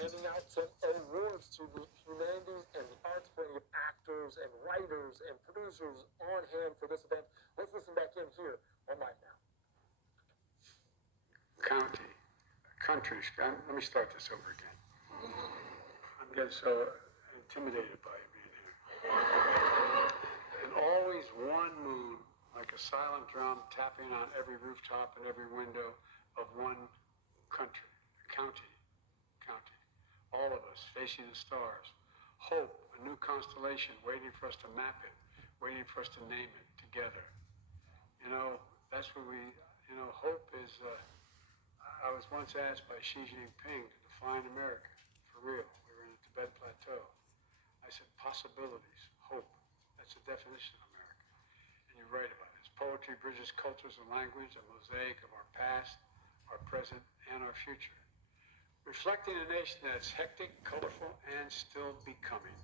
handing out some awards to the humanities and the arts, plenty of actors and writers and producers on hand for this event. Let's listen back in here on Live Now. Countries. Let me start this over again. I'm getting so intimidated by you being here. And always one moon, like a silent drum tapping on every rooftop and every window of one country, county. All of us facing the stars. Hope, a new constellation waiting for us to map it, waiting for us to name it together. That's what hope is. I was once asked by Xi Jinping to define America for real. We were in the Tibet Plateau. I said, possibilities, hope. That's the definition of America. And you're right about it. Its poetry bridges cultures and language, a mosaic of our past, our present, and our future. Reflecting a nation that's hectic, colorful, and still becoming.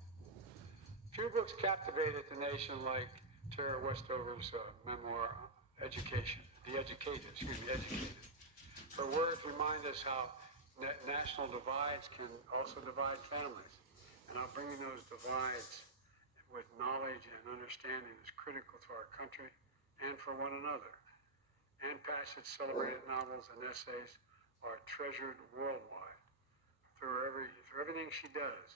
Few books captivated the nation like Tara Westover's memoir, Education. Educated. Her words remind us how national divides can also divide families. And how bringing those divides with knowledge and understanding is critical to our country and for one another. Ann Patchett's celebrated novels and essays are treasured worldwide. Through everything she does,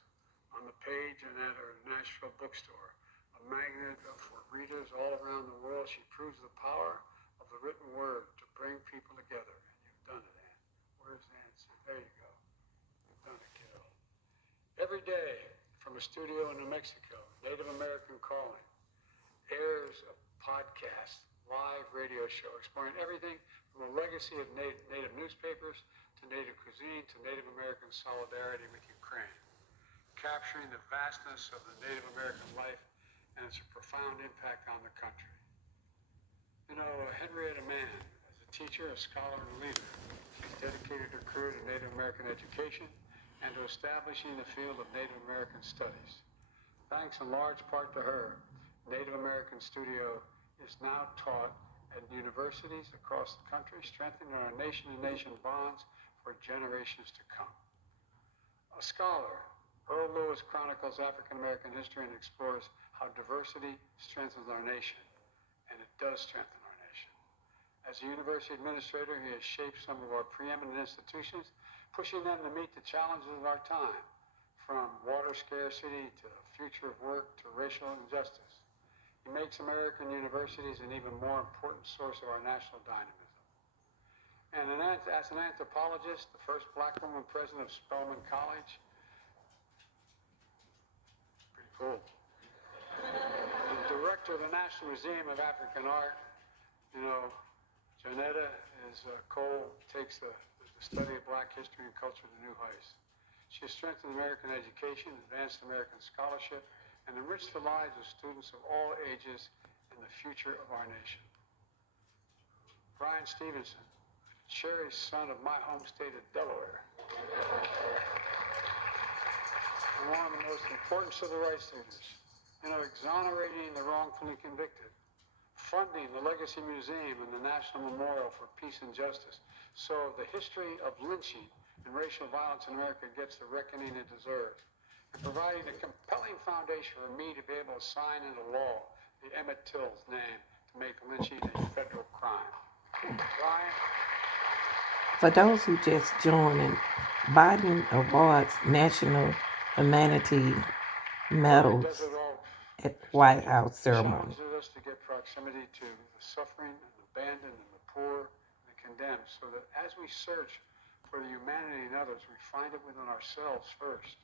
on the page and at her Nashville bookstore, a magnet for readers all around the world, she proves the power of the written word to bring people together. And you've done it, Ann. Where's Nancy? There you go. You've done it, kiddo. Every day, from a studio in New Mexico, Native American Calling airs a podcast, live radio show exploring everything from the legacy of Native newspapers to Native cuisine to Native American solidarity with Ukraine, capturing the vastness of the Native American life and its profound impact on the country. Henrietta Mann, as a teacher, a scholar, and a leader, she's dedicated her career to Native American education and to establishing the field of Native American studies. Thanks in large part to her, Native American Studio is now taught at universities across the country, strengthening our nation-to-nation bonds for generations to come. A scholar, Earl Lewis chronicles African American history and explores how diversity strengthens our nation, and it does strengthen our nation. As a university administrator, he has shaped some of our preeminent institutions, pushing them to meet the challenges of our time, from water scarcity to the future of work to racial injustice. He makes American universities an even more important source of our national dynamism. And as an anthropologist, the first black woman president of Spelman College, pretty cool. The director of the National Museum of African Art, Janetta Cole takes the study of black history and culture to new heights. She has strengthened American education, advanced American scholarship, and enriched the lives of students of all ages in the future of our nation. Brian Stevenson, cherished son of my home state of Delaware, and one of the most important civil rights leaders, exonerating the wrongfully convicted, funding the Legacy Museum and the National Memorial for Peace and Justice, so the history of lynching and racial violence in America gets the reckoning it deserves, and providing a compelling foundation for me to be able to sign into law the Emmett Till's name to make lynching a federal crime. Brian? For those who just joining, Biden awards National Humanity Medals at White House ceremony. Challenges us to get proximity to the suffering and the abandoned and the poor and the condemned, so that as we search for the humanity in others, we find it within ourselves first.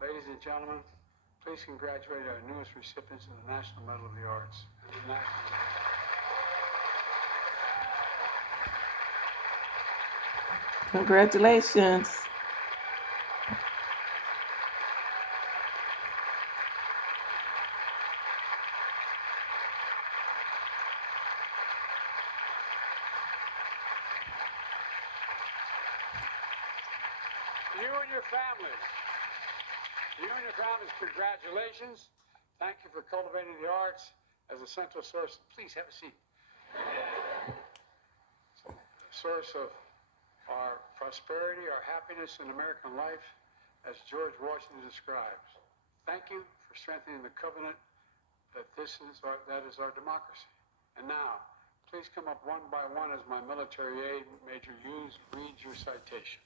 Ladies and gentlemen, please congratulate our newest recipients of the National Medal of the Arts and the National. Congratulations. You and your families, congratulations. Thank you for cultivating the arts as a central source. Please have a seat. Source of our prosperity, our happiness in American life, as George Washington describes. Thank you for strengthening the covenant that that is our democracy. And now, please come up one by one as my military aid, Major Hughes, reads your citation.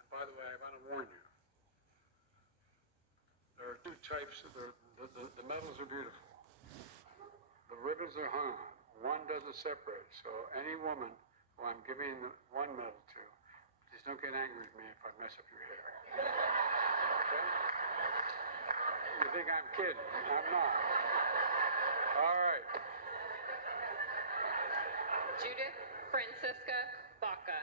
And by the way, I want to warn you, there are two types. The medals are beautiful. The ribbons are hung on. One doesn't separate. So any woman who I'm giving one medal to, please don't get angry with me if I mess up your hair. Okay? You think I'm kidding? I'm not. All right. Judith Francisca Baca.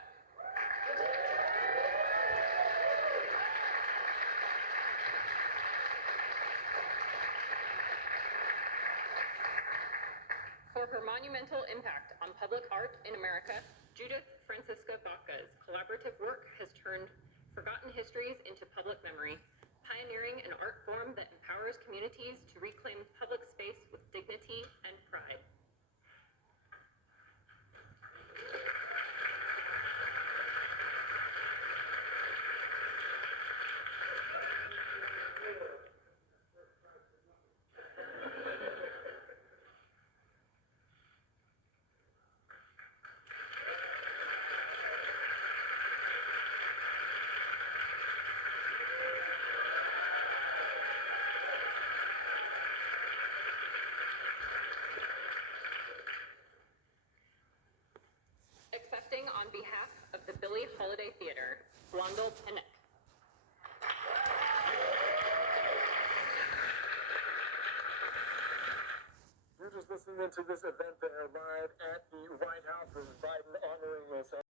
For her monumental impact on public art in America, Judith Francisca Baca's collaborative work has turned forgotten histories into public memory, pioneering an art form that empowers communities to reclaim public space with dignity and pride. Accepting on behalf of the Billie Holiday Theater, Blondel Pinnock. You're just listening to this event there live at the White House.